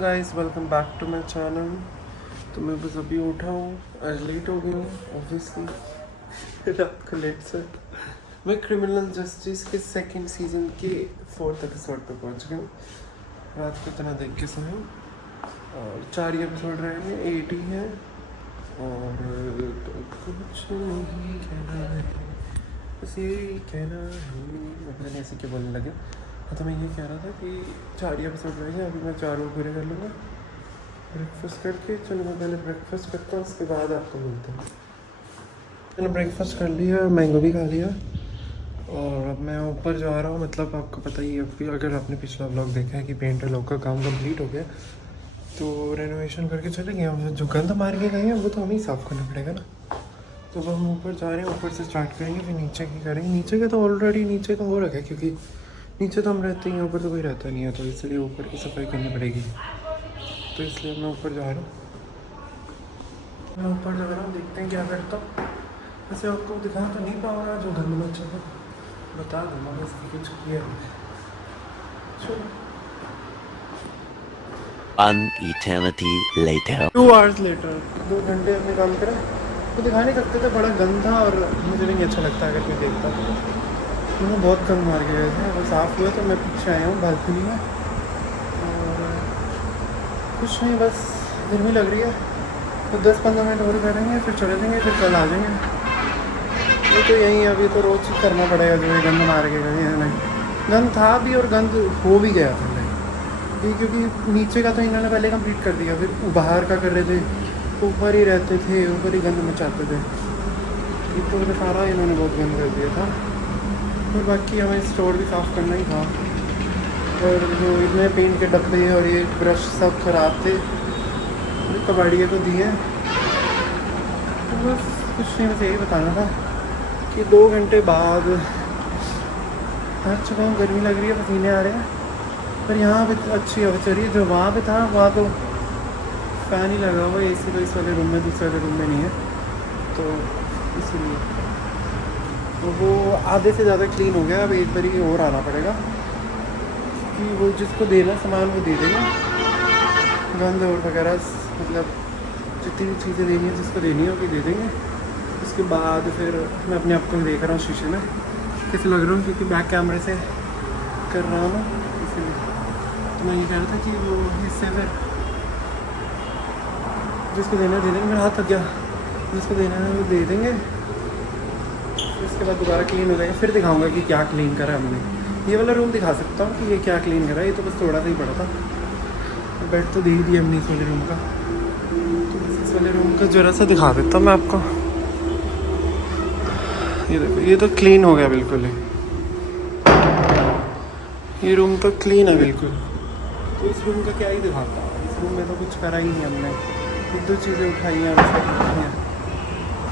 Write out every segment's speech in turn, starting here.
Guys, welcome back to my channel. तो मैं बस अभी उठा हूँ, आज लेट हो गई हूँ ऑब्वियसली। रात को लेट से मैं क्रिमिनल जस्टिस के सेकंड सीजन के 4th एपिसोड पे पहुँच गया हूँ। रात को इतना देख के सोया हूँ और 4 एपिसोड रहे हैं, 8 ही है। और तो कुछ नहीं कहना है, बस यही कहना है। मतलब ऐसे क्या बोलने लगे। हाँ, तो मैं ये कह रहा था कि 4 एपिसोड रह गए, अभी मैं 4 और पूरे कर लूँगा ब्रेकफास्ट करके। चलो मैं पहले ब्रेकफास्ट करता हूँ, उसके बाद आपको मिलता हूँ। मैंने ब्रेकफास्ट कर लिया, मैंगो भी खा लिया और अब मैं ऊपर जा रहा हूँ। मतलब आपको पता ही है, अगर आपने पिछला व्लॉग देखा है कि पेंटर लोग का काम कंप्लीट हो गया, तो रेनोवेशन करके चले गए हम। जो गंद मार के गए हैं वो तो हमें ही साफ़ करना पड़ेगा ना। तो अब हम ऊपर जा रहे हैं, ऊपर से स्टार्ट करेंगे, फिर नीचे की करेंगे। नीचे का तो ऑलरेडी नीचे का हो रखा है, क्योंकि नीचे तो हम रहते हैं, ऊपर तो कोई रहता नहीं है, तो इसलिए ऊपर की सफाई करनी पड़ेगी। तो इसलिए मैं ऊपर जा रहा हूँ। मैं ऊपर जा रहा हूँ, देखते हैं क्या करता हूँ। वैसे आपको दिखा तो नहीं पाऊँगा जो घर में बच्चा है, बता दूँगा बस कि कुछ किया है। चलो 1 eternity later. 2 आवर्स लेटर, 2 घंटे हमने काम करा। तो दिखा नहीं सकते थे, बड़ा गंद था और मुझे भी नहीं अच्छा लगता अगर कोई देखता तो। उन्होंने बहुत गंद मार के गए थे, वो साफ़ हुआ तो मैं पीछे आया हूँ बालकनी में। और कुछ नहीं, बस गर्मी लग रही है, तो 10-15 मिनट और करेंगे, फिर चले जाएंगे, फिर कल आ जाएंगे। ये तो यहीं अभी तो रोज़ ही करना पड़ेगा जो ये गंद मार के गए हैं। नहीं, गंद था भी और गंद हो भी गया था नहीं, क्योंकि नीचे का तो इन्होंने पहले कंप्लीट कर दिया, फिर बाहर का कर रहे थे, ऊपर ही रहते थे, ऊपर ही गंद मचाते थे। ये तो सारा इन्होंने बहुत गंद कर दिया था। और बाकी हमें स्टोर भी साफ़ करना ही था। और जो इसमें पेंट के डब्बे और ये ब्रश सब ख़राब थे, कबाड़िया को दिए। तो बस कुछ नहीं, बस यही बताना था कि 2 घंटे बाद थक चुका हूँ, गर्मी लग रही है, पसीने आ रहे हैं। पर यहाँ पे अच्छी हवा चल रही है। जो वहाँ पे था वहाँ तो फ़ैन ही लगा हुआ है, AC तो इस वाले रूम में, दूसरे वाले रूम में नहीं है, तो इसीलिए। तो वो आधे से ज़्यादा क्लीन हो गया। अब एक बार ही और आना पड़ेगा कि वो जिसको देना सामान वो दे देगा, गंद और वगैरह, मतलब जितनी भी चीज़ें देनी है जिसको देनी है वो दे देंगे। उसके बाद फिर मैं अपने आप को देख रहा हूँ शीशे में, कैसे लग रहा हूँ, क्योंकि बैक कैमरे से कर रहा हूँ ना, इसीलिए। तो मैं ये कह रहा था कि वो इससे फिर जिसको देना है दे देंगे। मेरा हाथ थक गया, जिसको देना है वो दे देंगे। इसके बाद दोबारा क्लीन हो जाएगा, फिर दिखाऊंगा कि क्या क्लीन करा हमने। ये वाला रूम दिखा सकता हूँ कि ये क्या क्लीन करा। ये तो बस थोड़ा सा ही पड़ा था, बेड तो दे ही दिया हमने इस वाले रूम का। तो बस इस वाले रूम का ज़रा सा दिखा देता हूँ मैं आपको। ये देखो, ये तो क्लीन हो गया बिल्कुल ही। ये रूम तो क्लीन है बिल्कुल। तो इस रूम का क्या ही दिखाता है, इस रूम में तो कुछ करा ही नहीं हमने। 1-2 चीज़ें उठाई हैं,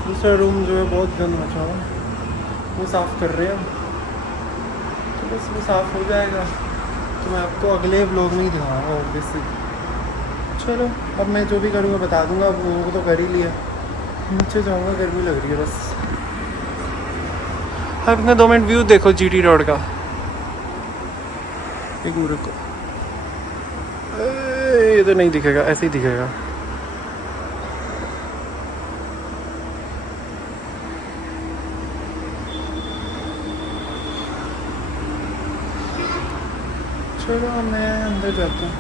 दूसरा रूम जो है बहुत गंद मचा हुआ है, वो साफ़ कर रहे हैं। तो बस वो साफ़ हो जाएगा तो मैं आपको अगले व्लॉग में ही दिखाऊंगा ऑब्वियसली। चलो अब मैं जो भी करूँगा बता दूँगा। अब वो तो कर ही लिया, नीचे जाऊँगा, गर्मी लग रही है बस। अब इतने 2 मिनट व्यू देखो GT रोड का। एक मिनट को, ये तो नहीं दिखेगा, ऐसे ही दिखेगा। चलो मैं अंदर जाता हूँ।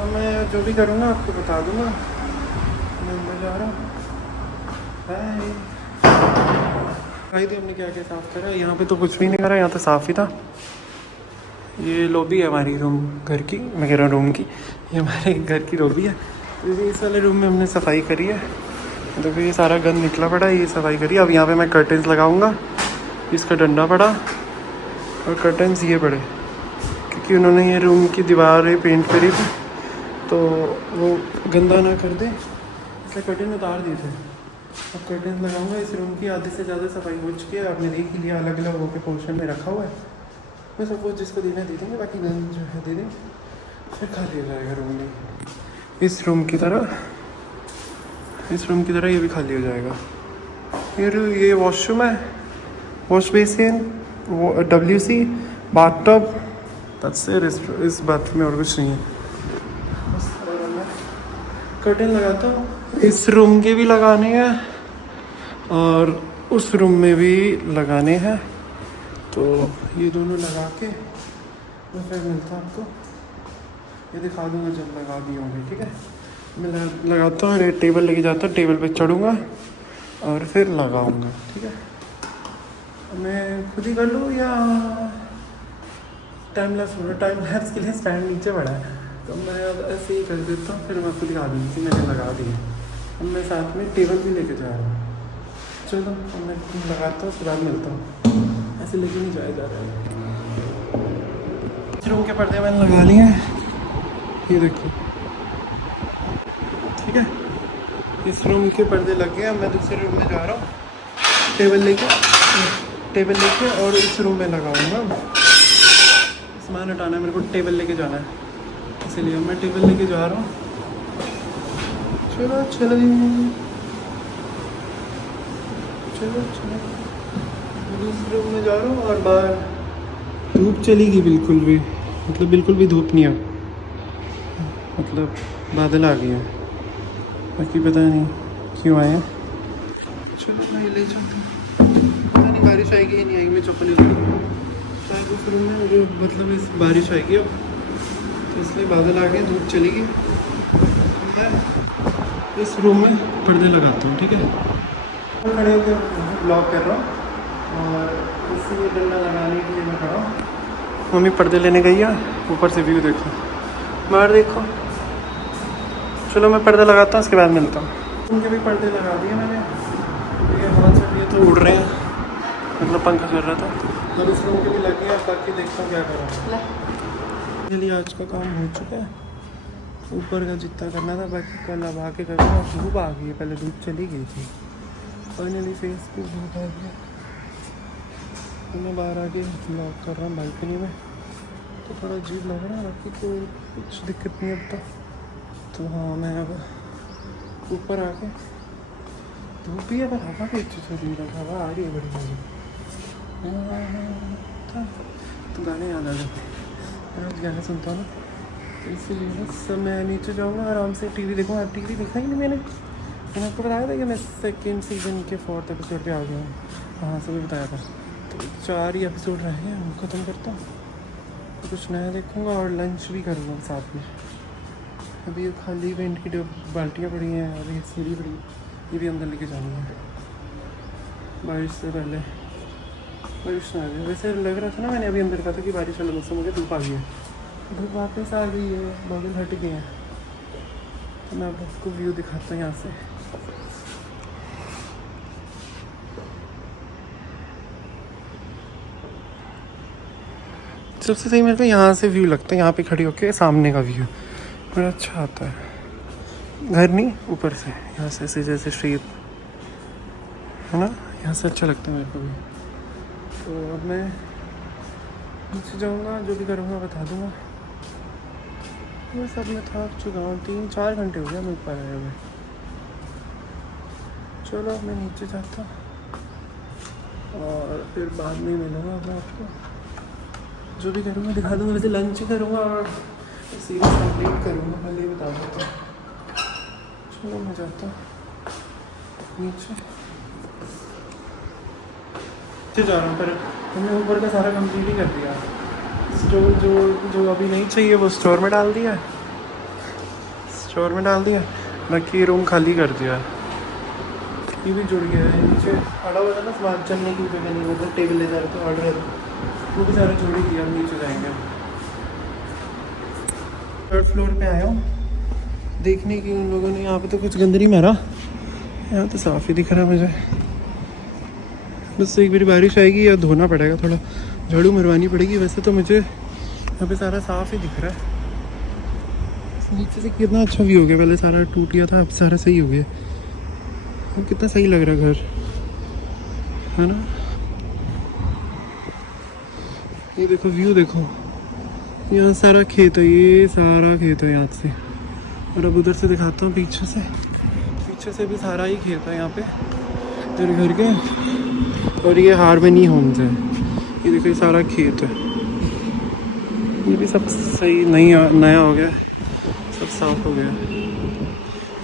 अब मैं जो भी करूँगा आपको बता दूँगा। मैं अंदर जा रहा हूँ। भाई थी हमने क्या क्या साफ़ करा। यहाँ पे तो कुछ भी नहीं करा, यहाँ तो साफ़ ही था। ये लॉबी है हमारी रूम घर की, मैं कह रहा हूँ रूम की, ये हमारे घर की लॉबी है। तो इस वाले रूम में हमने सफाई करी है। देखो ये सारा गंद निकला पड़ा, ये सफाई करी। अब यहाँ पे मैं कर्टन्स लगाऊंगा, इसका डंडा पड़ा और कर्टन्स ये पड़े, क्योंकि उन्होंने ये रूम की दीवारें पेंट करी थी तो वो गंदा ना कर दे, इसलिए कर्टन उतार दिए थे। अब कर्टन्स लगाऊंगा। इस रूम की आधे से ज़्यादा सफाई हो चुकी है, आपने देख ही लिया, अलग अलग होकर पोर्शन में रखा हुआ है। मैं सबको जिसको देना दे देंगे, बाकी गंद जो है दे देंगे, फिर खाली हो जाएगा रूम में। इस रूम की तरह ये भी खाली हो जाएगा। ये वॉशरूम है, वॉश बेसिन, WC, बाथटब, इस बाथरूम में और कुछ नहीं है। कर्टेन लगाता हूँ। इस रूम के भी लगाने हैं और उस रूम में भी लगाने हैं, तो ये दोनों लगा के मैं फिर मिलता हूँ आपको। ये दिखा दूँगा जब लगा दिए होंगे, ठीक है। मैं लगाता हूँ, टेबल लेके जाता हूँ, टेबल पे चढ़ूँगा और फिर लगाऊँगा, ठीक है। मैं खुद ही कर लूँ या टाइम लैप्स के लिए स्टैंड नीचे पड़ा है, तो मैं अब ऐसे ही कर देता हूँ, फिर मैं खुद दिखा दूँगी कि मैंने लगा दी। अब मैं साथ में टेबल भी लेके जा रहा हूँ। चलो अब मैं लगाता हूँ, उसके बाद मिलता हूँ। ऐसे लेके नहीं जाया जा रहा है। इस रूम के पर्दे मैंने लगा लिए हैं, ये देखिए, ठीक है। इस रूम के पर्दे लग गए। मैं दूसरे रूम में जा रहा हूँ, टेबल लेके और इस रूम में लगाऊंगा। सामान हटाना है मेरे को, टेबल लेके जाना है, इसीलिए मैं टेबल लेके जा रहा हूँ। चलो चलो दूसरे रूम में जा रहा हूँ और बाहर धूप चलेगी बिल्कुल भी, मतलब बिल्कुल भी धूप नहीं है, मतलब बादल आ गए हैं, बाकी पता नहीं क्यों आए हैं। चलो मैं ले चलता हूँ, पता नहीं बारिश आएगी या नहीं आएगी। मैं चप्पल ले लूँगा, शायद उस रूम में मुझे मतलब इस बारिश आएगी अब, तो इसलिए बादल आ गए, धूप चलेगी। मैं इस रूम में पर्दे लगाता हूँ, ठीक है। मैं खड़े होकर ब्लॉग कर रहा हूँ और इसी डंडा लगाने के लिए मैं खड़ा हूँ। मम्मी पर्दे लेने गई है, ऊपर से व्यू देखो, बाहर देखो। चलो मैं पर्दे लगाता हूँ, उसके बाद मिलता हूँ। उनके भी पर्दे लगा दिए मैंने, ये हवा चल रही है तो उड़ रहे हैं, मतलब पंखा चल रहा था। अब इस रूम के भी लग गया, बाकी देखता हूँ क्या करूँ। चलिए आज का काम हो चुका है, ऊपर का जितना करना था बाकी कल अब आके करना। धूप आ गई है, पहले धूप चली गई थी, फाइनली फेस पे धूप आ गया। तो मैं बाहर आके ब्लॉग कर रहा हूँ बालकनी में, तो थोड़ा अजीब लग रहा है, बाकी कोई कुछ दिक्कत नहीं अब तो हाँ मैं अब ऊपर आके, धूप भी है पर हवा भी अच्छी चल रही है, हवा आ रही है बड़ी बड़ी। तो गाने याद आ जाते, मैं आज गाना सुनता हूँ ना, इसीलिए बस मैं नीचे जाऊँगा आराम से, टीवी देखूँगा। टीवी देखा ही नहीं मैंने आपको बताया था कि मैं सेकेंड सीजन के 4th एपिसोड पे आ गया हूँ, हाँ सभी बताया था। तो 4 ही एपिसोड रहे हैं, हम ख़त्म करता हूँ, तो कुछ नया देखूँगा और लंच भी करूँगा साथ में। अभी खाली पेंट की बाल्टियाँ पड़ी हैं, अभी सीढ़ी पड़ी, ये भी अंदर लेके जानी है बारिश से पहले। बारिश ना आ गई, वैसे लग रहा था ना, मैंने अभी अंदर कहा था कि बारिश वाला मौसम हो गया, धूप आ गई है, धूप वापस आ गई है, बादल हट गए हैं। तो मैं आपको व्यू दिखाता हूँ यहाँ से। सबसे सही मेरे को यहाँ से व्यू लगता है, यहाँ पे खड़ी होके सामने का व्यू बड़ा अच्छा आता है, घर नहीं ऊपर से, यहाँ से ऐसे जैसे स्ट्रीट है ना, यहाँ से अच्छा लगता है मेरे को भी। तो अब मैं नीचे जाऊँगा, जो भी करूँगा बता दूँगा। बस अब मैं थक चुका हूँ, 3-4 घंटे हो गया मैं ऊपर आए हुए। चलो मैं नीचे जाता हूँ और फिर बाद में मिलूँगा मैं आपको, जो भी करूँगा दिखा दूँगा। वैसे लंच करूँगा और सीरीज कंप्लीट करूँगा, पहले ही बता देता हूँ। चलो मैं जाता हूँ नीचे जा रहा हूँ, पर हमने ऊपर का सारा कंप्लीट ही कर दिया। जो अभी नहीं चाहिए वो स्टोर में डाल दिया, बाकी रूम खाली कर दिया। ये भी जुड़ गया है, नीचे पड़ा हुआ था ना सामान चलने की जगह नहीं, मतलब टेबल ले जा रहे थे ऑर्डर, वो भी सारा जोड़ ही दिया। हम नीचे जाएंगे, 3rd फ्लोर पे आया हूँ देखने की उन लोगों ने, यहाँ पे तो कुछ गंद नहीं मारा, यहाँ तो साफ़ ही दिख रहा है मुझे। बस एक बारी बारिश आएगी या धोना पड़ेगा, थोड़ा झाड़ू मरवानी पड़ेगी। वैसे तो मुझे यहाँ पे सारा साफ़ ही दिख रहा है। नीचे से कितना अच्छा व्यू हो गया, पहले सारा टूट गया था, अब सारा सही हो गया। अब कितना सही लग रहा है घर, है ना। ये देखो व्यू देखो, यहाँ सारा खेत है, ये सारा खेत है यहाँ से। और अब उधर से दिखाता हूँ, पीछे से भी सारा ही खेत है यहाँ पे मेरे घर के। और ये हार्मनी होम्स है, ये देखो ये सारा खेत है। ये भी सब सही नया हो गया, सब साफ हो गया।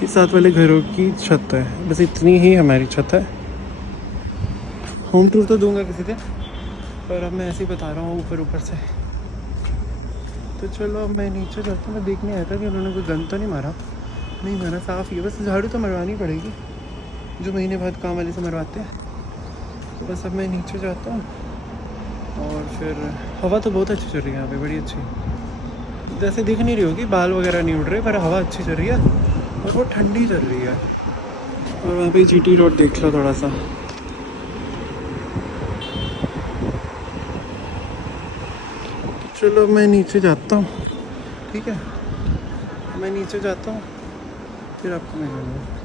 ये साथ वाले घरों की छत है, बस इतनी ही हमारी छत है। होम टूर तो दूंगा किसी दिन, पर अब मैं ऐसे ही बता रहा हूँ ऊपर ऊपर से। तो चलो अब मैं नीचे जाता हूँ। मैं देखने आया था कि उन्होंने कोई गन तो नहीं मारा, नहीं मारा, साफ़ ही है। बस झाड़ू तो मरवानी पड़ेगी, जो महीने बाद काम वाले से मरवाते हैं। तो बस अब मैं नीचे जाता हूँ और फिर हवा तो बहुत अच्छी चल रही है यहाँ पे, बड़ी अच्छी। जैसे दिख नहीं रही होगी, बाल वगैरह नहीं उड़ रहे, पर हवा अच्छी चल रही है और वो ठंडी चल रही है। और वहाँ पे जीटी रोड देख लो थोड़ा सा। चलो मैं नीचे जाता हूँ, ठीक है, मैं नीचे जाता हूँ, फिर आपको मिलूँगा।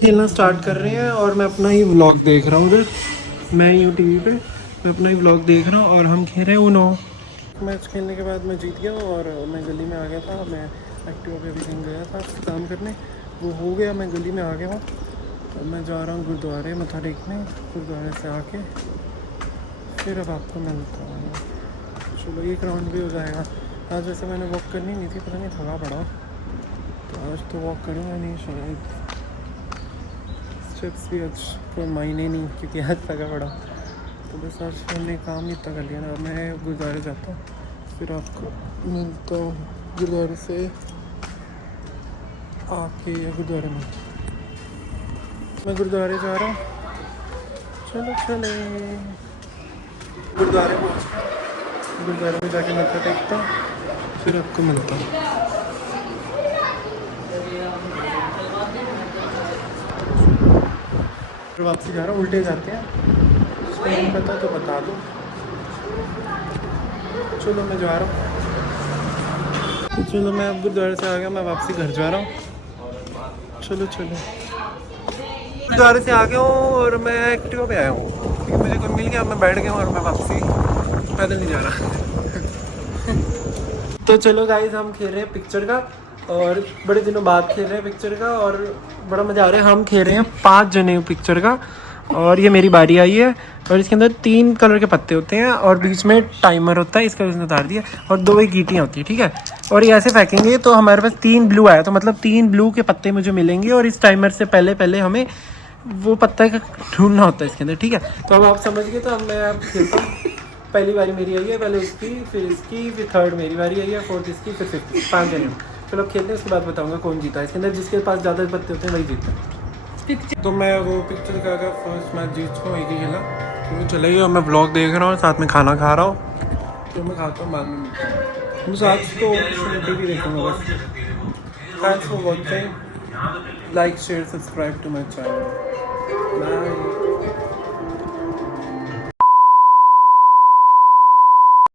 खेलना स्टार्ट कर रहे हैं और मैं अपना ही व्लॉग देख रहा हूँ उधर। मैं ही हूँ टीवी पे, मैं अपना ही व्लॉग देख रहा हूँ और हम खेल रहे हैं उनो। मैच खेलने के बाद मैं जीत गया और मैं गली में आ गया था। मैं एक्टिवा पे भी कहीं गया था काम करने, वो हो गया, मैं गली में आ गया हूँ। और मैं जा रहा हूँ गुरुद्वारे मत्था टेकने। गुरुद्वारे से आके फिर अब आपको मिलता हूँ। चलो एक राउंड भी हो जाएगा। आज वैसे मैंने वॉक करनी नहीं थी, पता नहीं थका पड़ा, तो आज तो वॉक करूँगा नहीं शायद। स्टेप्स भी आज कोई मायने नहीं, क्योंकि आज थका पड़ा। तो बस आज मैंने काम ही इतना कर लिया ना। मैं गुरुद्वारे जाता हूँ, फिर आपको मिलता हूँ गुरुद्वारे से आके, या गुरुद्वारे में। मैं गुरुद्वारे जा रहा हूँ, चलो चले। गुरुद्वारे पहुँच गए, गुरुद्वारे में जाके मत्था टेकता हूँ, फिर आपको मिलता हूँ। फिर वापसी जा रहा हूँ, उल्टे जाते हैं, जिसको नहीं पता तो बता दो। चलो मैं जा रहा हूँ। तो चलो मैं अब गुरुद्वारे से आ गया, मैं वापसी घर जा रहा हूँ। चलो चलो, गुरुद्वारे से आ गया हूँ और मैं एक्टिवा पे आया हूँ, क्योंकि मुझे कोई मिल गया। मैं बैठ गया हूँ और मैं वापसी पैदल नहीं जा रहा। तो चलो गाइस, हम खेल रहे हैं पिक्चर का, और बड़े दिनों बाद खेल रहे हैं पिक्चर का, और बड़ा मज़ा आ रहा है। हम खेल रहे हैं 5 जने पिक्चर का, और ये मेरी बारी आई है। और इसके अंदर 3 कलर के पत्ते होते हैं और बीच में टाइमर होता है, इसका उसने उतार दिया, और 2 ही गीटियाँ होती है, ठीक है। और ये ऐसे फेंकेंगे तो हमारे पास 3 ब्लू आया, तो मतलब 3 ब्लू के पत्ते मुझे मिलेंगे, और इस टाइमर से पहले पहले हमें वो पत्ता का ढूंढना होता है इसके अंदर, ठीक है। तो अब आप समझ गए, तो अब मैं अब खेलता हूँ। पहली बारी मेरी आई है, पहले उसकी, फिर इसकी, फिर थर्ड मेरी बारी आई है, फोर्थ इसकी, फिर फिफ्थ। 5 जने। चलो खेलते हैं, उसके बाद बताऊंगा कौन जीता है। इसके अंदर जिसके पास ज़्यादा पत्ते होते हैं वही जीतता है। तो मैं वो पिक्चर का फर्स्ट मैच जीत चुका हूँ, एक ही खेला, तो चला गया। मैं ब्लॉग देख रहा हूँ, साथ में खाना खा रहा हूँ, तो मैं खाता हूँ बाद में मिलता हूँ। मैं साथ तो टीवी देखूँगा बस। Thanks for watching, like share subscribe to my channel, bye.